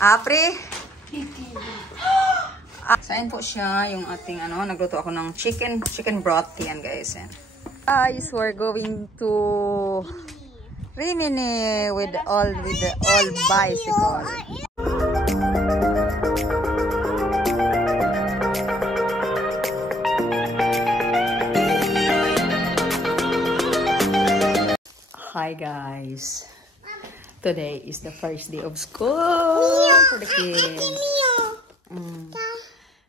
Apri? So, ayan po siya, yung ating, nagluto ako ng chicken broth. Yan, guys. Yan. Guys, we're going to Rimini with the old bicycle. Hi, guys. Today is the first day of school for the kids.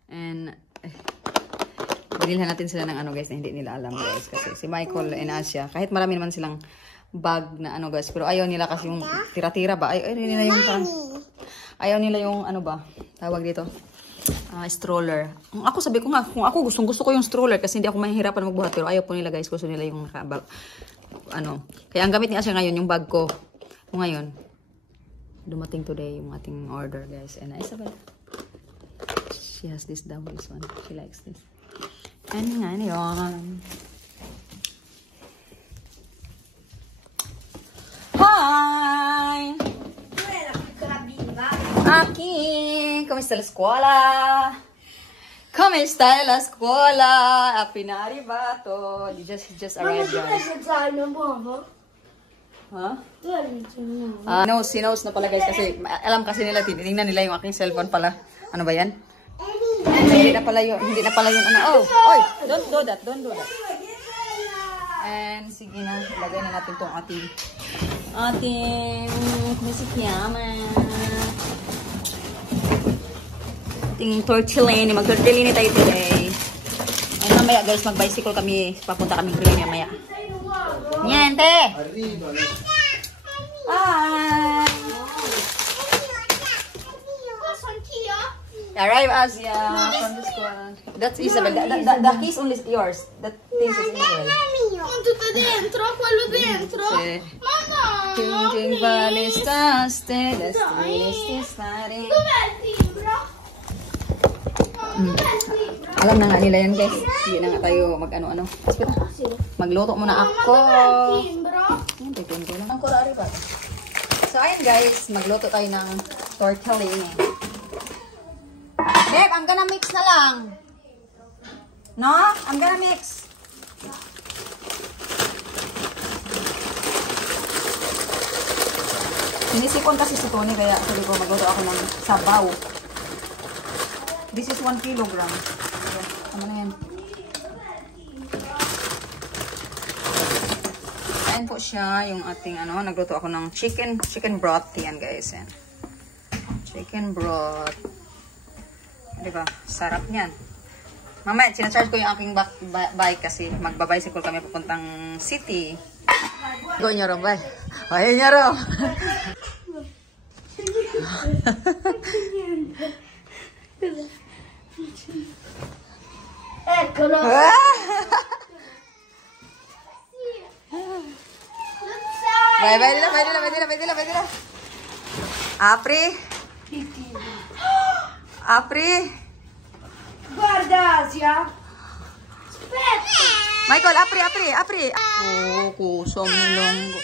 And bilhin natin sila ng guys na hindi nila alam, guys, kasi si Michael and Asia, kahit marami naman silang bag na guys, pero ayaw nila kasi yung tira-tira ba, ayaw nila yung parang, ayaw nila yung tawag dito, stroller. Ako sabi ko nga, kung ako gusto ko yung stroller kasi hindi ako mahihirapan magbuhat, pero ayaw po nila, guys, gusto nila yung kaya ang gamit ni Asia ngayon yung bag ko. Ngayon dumating today yung ating order, guys, and Isabel, she has this double one. She likes this. And ngayon. Hi! Aquí. ¿Cómo está la escuela? ¿Cómo está la escuela? Appena arrivato. He just arrived, guys. Huh? No, sinos na pala, guys, kasi alam kasi nila, tinignan nila yung aking cellphone pala. Ano ba yan? Hindi na pala yun, oh, oy, don't do that. And sige na, lagay na natin tong ating ating tortellini. Mag-tortellini tayo today. And mamaya, guys, mag-bicycle kami, papunta kami Rimini mamaya. Niente! Hi! Arrive, Asia, from the school. That's Isabel. The keys only is yours. That thing is Isabel. Tutto dentro, quello dentro. Mamma! Changing balistaste, let's stare. Dov'è il timbro? Dov'è il timbro? Alam na nga nila yan, guys. Hindi na nga tayo mag-ano. Magluto muna ako. So, ayun, guys. Magluto tayo ng tortellini. Babe, I'm gonna mix na lang. No? I'm gonna mix. Sinisipon kasi si Tony, kaya sabi ko magluto ako ng sabaw. This is 1 kilogram. Tama na yan. Ayan po siya, yung ating nagluto ako ng chicken broth. Yan, guys. Yan. Chicken broth. Diba? Sarap niyan. Mamaya, sinacharge ko yung aking bike kasi magbabicycle kami papuntang city. Go nyo ro, bye. Ayaw nyo ro. Eccolo. Vai di là. Apri. Apri. Guarda, Asia. Aspetta. Michael, apri. Oh, kusong nilonggo.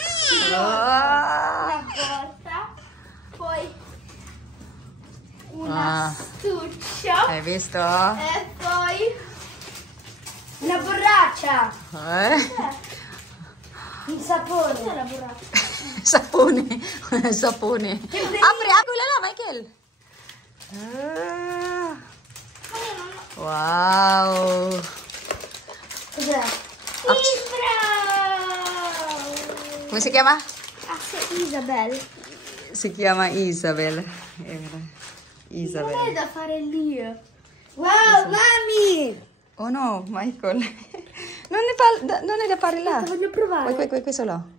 Una porta, poi una astuccia. Hai visto? E poi una borraccia. Un sapone. La borraccia. Sapone. Apri là, Michael. Wow. Cos'è? Timbro! Come si chiama? Isabel. Si chiama Isabel. Isabel. Non è da fare lì. Wow, mami! Oh no, Michael. Non è da fare là. Voglio provare. Qui solo.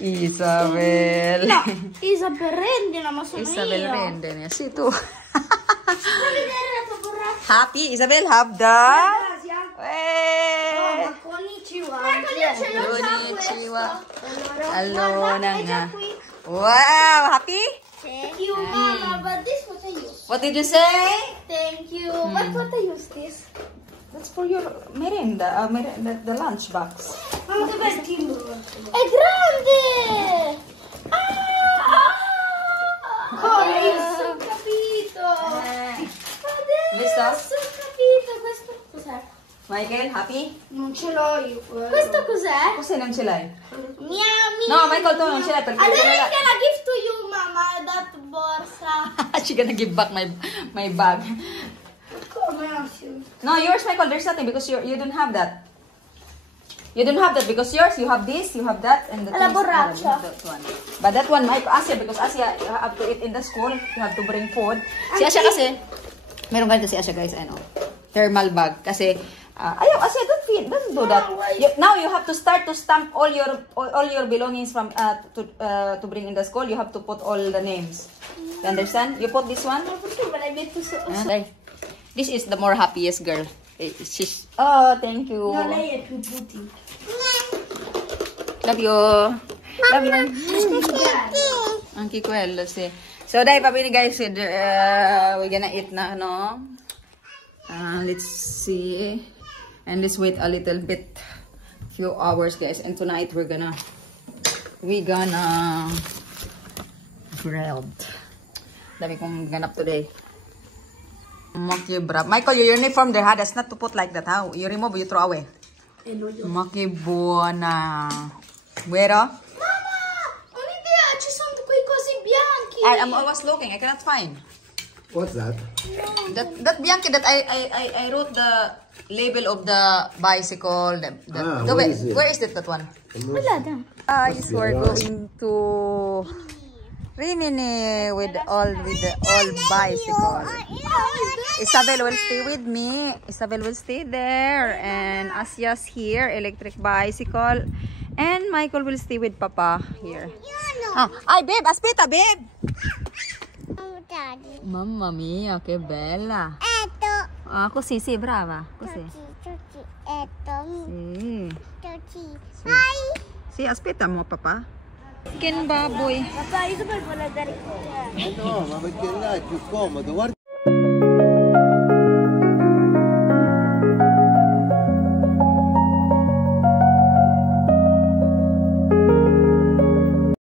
Isabel. No, Isabel rendila, ma sono Isabel io. rendene. Sì, tu. Vuoi vedere la tua borraccia? Happy, Isabel, have done. Asia? Eh. Ma konnichiwa. Konnichiwa. Allora nga. Wow, happy? Thank you, Mama. But this what I use. What did you say? Thank you. But what I use this? That's for your merenda, the lunch box. Mamma, dov'è il timbro? È grande! Ah! Michael, happy? Non ce l'ho io. Questo cos'è? Cos'è non ce l'hai? Miami. No, Michael, tu non ce l'hai perché Allora ce l'hai. I'm gonna give to you, Mama, that borsa. She gonna give back my bag. Come Asio? No, yours, Michael, there's nothing because you don't have that. You don't have that because yours, you have this, you have that, and the La things- borraccia. that one. But that one, Mike, Asia, because Asia, you have to eat in the school, you have to bring food. Si Asia kasi, meron ganito si Asia, guys, ano, thermal bag. Kasi, ayaw, Asia, don't do that. Now, you have to start to stamp all your belongings from, to bring in the school. You have to put all the names. You understand? You put this one. Perché me l'hai messo su? Okay. This is the more happiest girl. Oh, thank you. No, lei è più puti. Love you. Love you. Anche quello, sì. So, dai, pa bini guys. We're gonna eat na, no? Let's see. And let's wait a little bit. Few hours, guys. And tonight, we're gonna grilled. Dami kong ganap today. Makibrab. Michael, your uniform there, ha? That's not to put like that, ha? You remove, you throw away. Makibuona. Where? Mamma, un'idea, ci sono quei cosi bianchi. I'm always looking. I cannot find. What's that? That Bianchi that I wrote the label of the bicycle. What is it? Where is that one? Wala dan. Guys, we're going to Rimini with the old bicycle. Isabel will stay with me. Isabel will stay there, and Asia's here, electric bicycle, and Michael will stay with Papa here. Oh, ay babe, aspetta babe. Mamma mia, che bella. Ah, così, sì, brava. Così. Sì. Sì, aspetta mo, papà. Chicken baboy. Papà, io per volare. No, ma perché là è più comodo. Guarda.